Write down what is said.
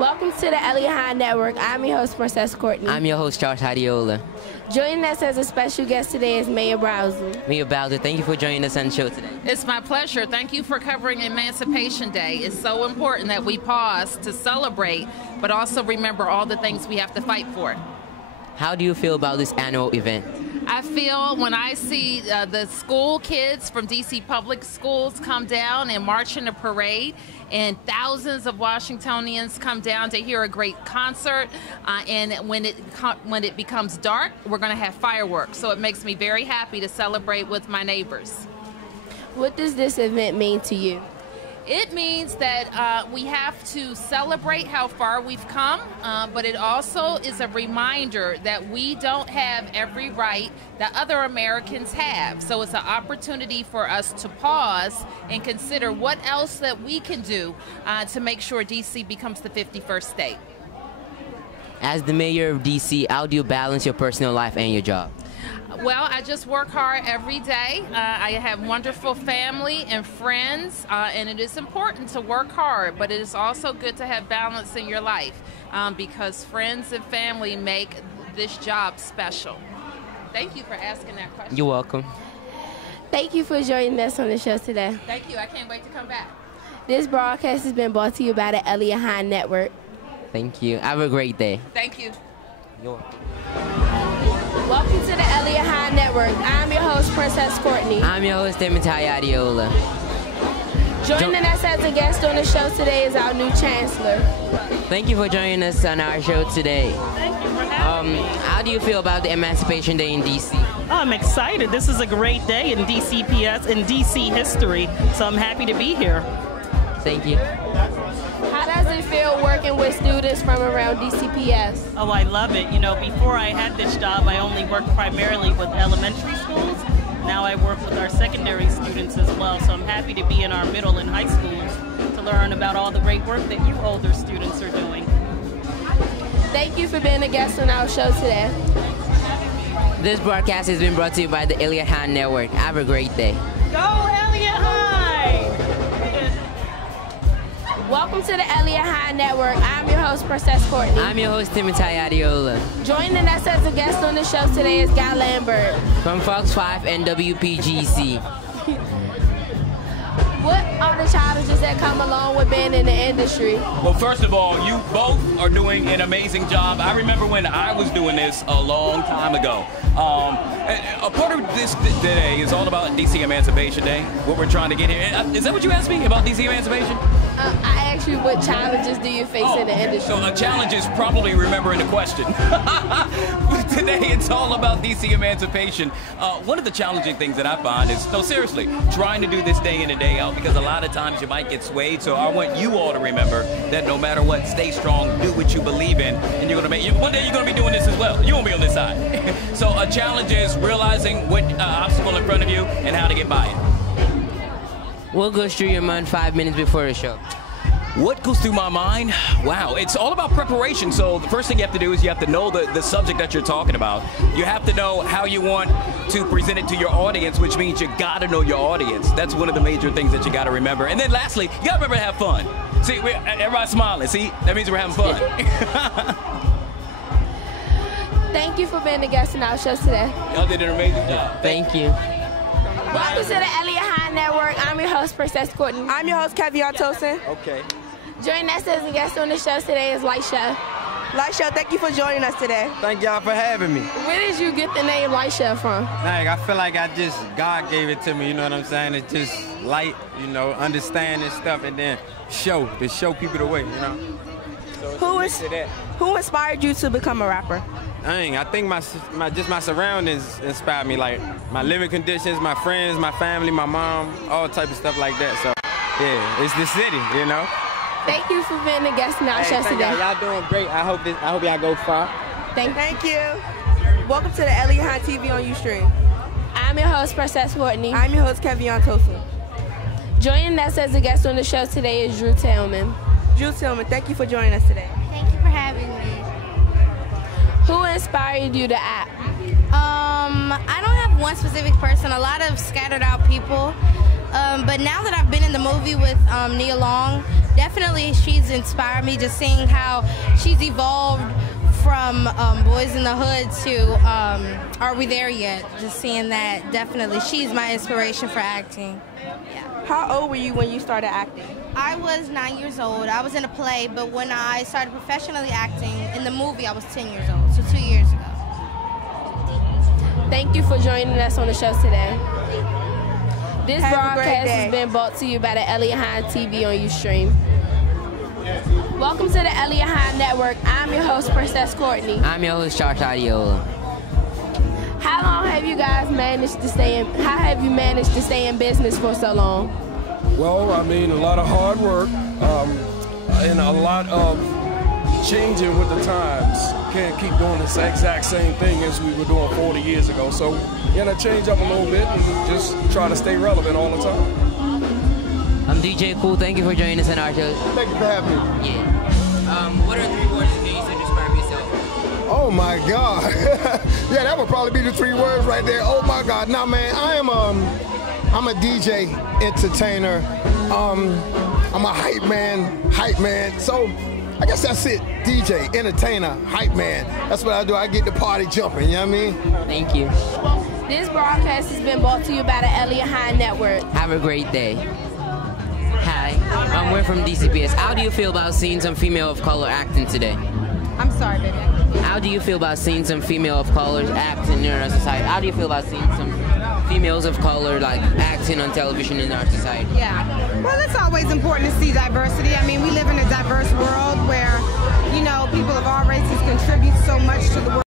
Welcome to the Eliot Hine Network. I'm your host, Princess Courtney. I'm your host, Charles Hadiola. Joining us as a special guest today is Mayor Bowser. Mayor Bowser, thank you for joining us on the show today. It's my pleasure. Thank you for covering Emancipation Day. It's so important that we pause to celebrate, but also remember all the things we have to fight for. How do you feel about this annual event? I feel when I see the school kids from DC public schools come down and march in a parade, and thousands of Washingtonians come down to hear a great concert, and when it becomes dark, we're going to have fireworks. So it makes me very happy to celebrate with my neighbors. What does this event mean to you? It means that we have to celebrate how far we've come, but it also is a reminder that we don't have every right that other Americans have. So it's an opportunity for us to pause and consider what else that we can do to make sure D.C. becomes the 51st state. As the mayor of D.C., how do you balance your personal life and your job? Well, I just work hard every day. I have wonderful family and friends, and it is important to work hard, but it is also good to have balance in your life because friends and family make this job special. Thank you for asking that question. You're welcome. Thank you for joining us on the show today. Thank you. I can't wait to come back. This broadcast has been brought to you by the Eliot Hine Network. Thank you. Have a great day. Thank you. You're welcome. Welcome to the Eliot Hine Network. I'm your host, Princess Courtney. I'm your host, Timothy Adiola. Joining us as a guest on the show today is our new chancellor. Thank you for joining us on our show today. Thank you for having me. How do you feel about the Emancipation Day in D.C.? I'm excited. This is a great day in DCPS, in D.C. history, so I'm happy to be here. Thank you. How does it feel working with students from around DCPS? Oh, I love it. You know, before I had this job, I only worked primarily with elementary schools. Now I work with our secondary students as well, so I'm happy to be in our middle and high schools to learn about all the great work that you older students are doing. Thank you for being a guest on our show today. This broadcast has been brought to you by the Eliot Hine Network. Have a great day. Go Eliot Hine! Welcome to the Eliot Hine Network. I'm your host, Princess Courtney. I'm your host, Timothy Adiola. Joining us as a guest on the show today is Guy Lambert. From Fox 5 and WPGC. What are the challenges that come along with being in the industry? Well, first of all, you both are doing an amazing job. I remember when I was doing this a long time ago. A part of this today is all about DC Emancipation Day, what we're trying to get here. Is that what you asked me about DC Emancipation? I asked you what challenges do you face in the industry? So a challenge is probably remembering the question. Today it's all about DC Emancipation. One of the challenging things that I find is, no, seriously, trying to do this day in and day out, because a lot of times you might get swayed. So I want you all to remember that no matter what, stay strong, do what you believe in, and you're gonna make. One day you're gonna be doing this as well. You won't be on this side. So a challenge is realizing what obstacle in front of you and how to get by it. What goes through your mind 5 minutes before the show? What goes through my mind? Wow, it's all about preparation. So the first thing you have to do is you have to know the subject that you're talking about. You have to know how you want to present it to your audience, which means you gotta know your audience. That's one of the major things that you gotta remember. And then lastly, you gotta remember to have fun. See, everybody's smiling. See, that means we're having fun. Thank you for being a guest on our show today. Y'all did an amazing job. Thank you. Welcome to the Eliot Hine Network. I'm your host, Princess Courtney. I'm your host, Kevion Tosin. Okay. Joining us as a guest on the show today is Lisha. Lisha, thank you for joining us today. Thank y'all for having me. Where did you get the name Lisha from? Like, I feel like God gave it to me, you know what I'm saying? It's just light, you know, understanding stuff, and then show people the way, you know? So Who inspired you to become a rapper? I think my surroundings inspired me, like my living conditions, my friends, my family, my mom, all type of stuff like that. So yeah, it's the city, you know. Thank you for being a guest on our show today. Y'all doing great. I hope y'all go far. Thank you. Welcome to the Eliot Hine TV on Ustream. I'm your host, Princess Courtney. I'm your host, Kevion Tosin. Joining us as a guest on the show today is Drew Tillman. Drew Tillman, thank you for joining us today. Thank you for having me. Who inspired you to act? I don't have one specific person, a lot of scattered out people. But now that I've been in the movie with Nia Long, definitely she's inspired me, just seeing how she's evolved from Boys in the Hood to Are We There Yet? Just seeing that, definitely. She's my inspiration for acting. Yeah. How old were you when you started acting? I was 9 years old. I was in a play, but when I started professionally acting in the movie, I was 10 years old, so 2 years ago. Thank you for joining us on the show today. This Have a broadcast great day. has been brought to you by the Eliot Hine TV on Ustream. Welcome to the Eliot Hine Network. I'm your host, Princess Courtney. I'm your host, Charles Adiola. How long have you guys managed to stay in? How have you managed to stay in business for so long? Well, I mean, a lot of hard work and a lot of changing with the times. Can't keep doing this exact same thing as we were doing 40 years ago. So you gotta change up a little bit and just try to stay relevant all the time. I'm DJ Cool. Thank you for joining us on our show. Thank you for having me. Yeah. What are 3 words that you use to describe yourself? Oh my God. Yeah, that would probably be the 3 words right there. Oh my God. Now, man, I'm a DJ, entertainer. I'm a hype man. So I guess that's it. DJ, entertainer, hype man. That's what I do. I get the party jumping. You know what I mean? Thank you. This broadcast has been brought to you by the Eliot Hine Network. Have a great day. Hi, we're from DCPS. How do you feel about seeing some female of color acting today? I'm sorry, baby. How do you feel about seeing some female of color acting in our society? How do you feel about seeing some females of color like acting on television in our society? Yeah. Well, it's always important to see diversity. I mean, we live in a diverse world where, you know, people of all races contribute so much to the world.